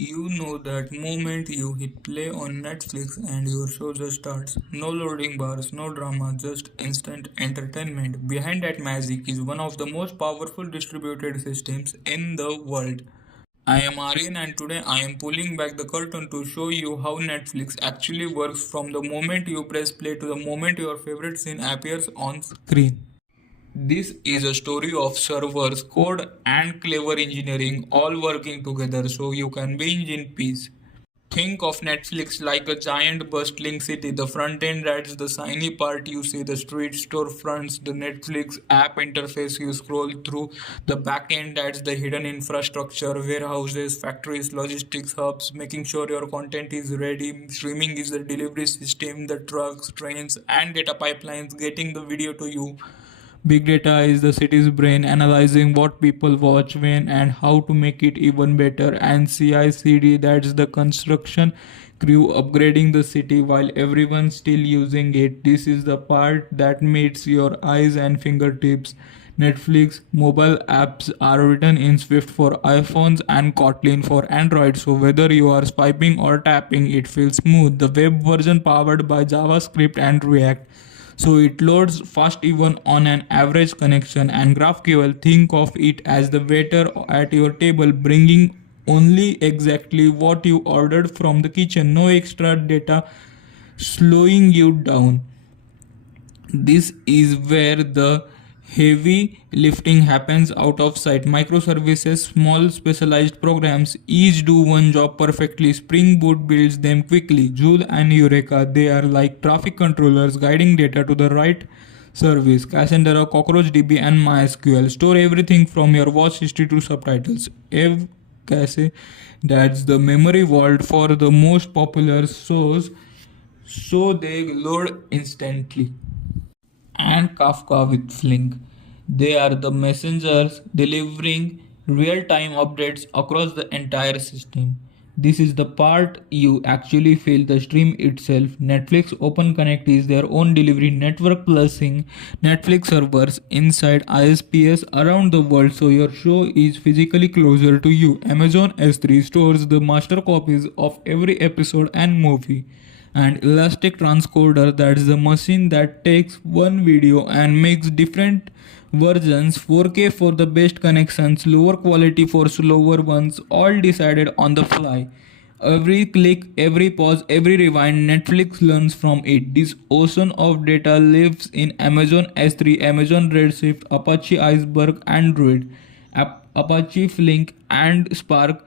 You know that moment you hit play on Netflix and your show just starts. No loading bars, no drama, just instant entertainment. Behind that magic is one of the most powerful distributed systems in the world. I am Aryan and today I am pulling back the curtain to show you how Netflix actually works from the moment you press play to the moment your favorite scene appears on screen. This is a story of servers, code, and clever engineering all working together so you can binge in peace. Think of Netflix like a giant bustling city. The front end, that's the shiny part you see, the street storefronts, the Netflix app interface you scroll through. The back end, that's the hidden infrastructure, warehouses, factories, logistics hubs, making sure your content is ready. Streaming is the delivery system, the trucks, trains, and data pipelines getting the video to you. Big data is the city's brain analyzing what people watch, when, and how to make it even better. And CI/CD, that's the construction crew upgrading the city while everyone's still using it. This is the part that meets your eyes and fingertips. Netflix mobile apps are written in Swift for iPhones and Kotlin for Android, so whether you are swiping or tapping, it feels smooth. The web version powered by JavaScript and React, so it loads fast even on an average connection. And GraphQL, think of it as the waiter at your table bringing only exactly what you ordered from the kitchen, no extra data slowing you down. This is where the heavy lifting happens out of sight. Microservices, small specialized programs, each do one job perfectly. Spring Boot builds them quickly. Zuul and Eureka, they are like traffic controllers guiding data to the right service. Cassandra, CockroachDB, and MySQL store everything from your watch history to subtitles. Cache, that's the memory vault for the most popular shows, so they load instantly. And Kafka with Flink. They are the messengers delivering real time updates across the entire system. This is the part you actually feel the stream itself. Netflix Open Connect is their own delivery network plusing Netflix servers inside ISPs around the world, so your show is physically closer to you. Amazon S3 stores the master copies of every episode and movie. And elastic transcoder, that's the machine that takes one video and makes different versions, 4K for the best connections, lower quality for slower ones, all decided on the fly. Every click, every pause, every rewind, Netflix learns from it. This ocean of data lives in Amazon S3, Amazon Redshift, Apache Iceberg, Android, Apache Flink, and Spark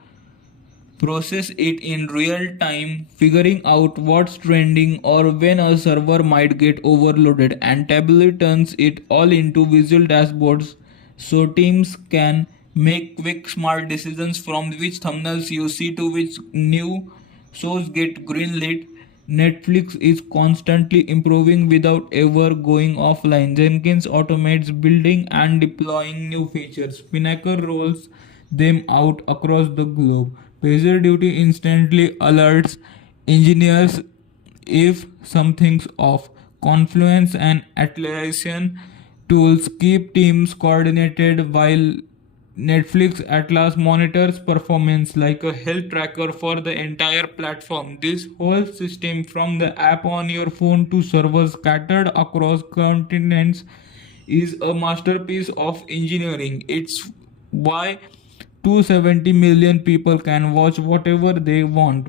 process it in real time, figuring out what's trending or when a server might get overloaded, and Tableau turns it all into visual dashboards so teams can make quick smart decisions from which thumbnails you see to which new shows get greenlit. Netflix is constantly improving without ever going offline. Jenkins automates building and deploying new features. Pinnacle rolls them out across the globe. PagerDuty instantly alerts engineers if something's off. Confluence and Atlassian tools keep teams coordinated while Netflix Atlas monitors performance like a health tracker for the entire platform. This whole system, from the app on your phone to servers scattered across continents, is a masterpiece of engineering. It's why 270 million people can watch whatever they want,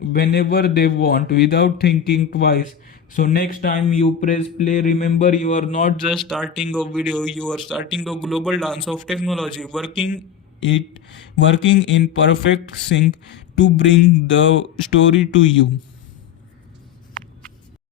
whenever they want, without thinking twice. So next time you press play, remember you are not just starting a video, you are starting a global dance of technology, working in perfect sync to bring the story to you.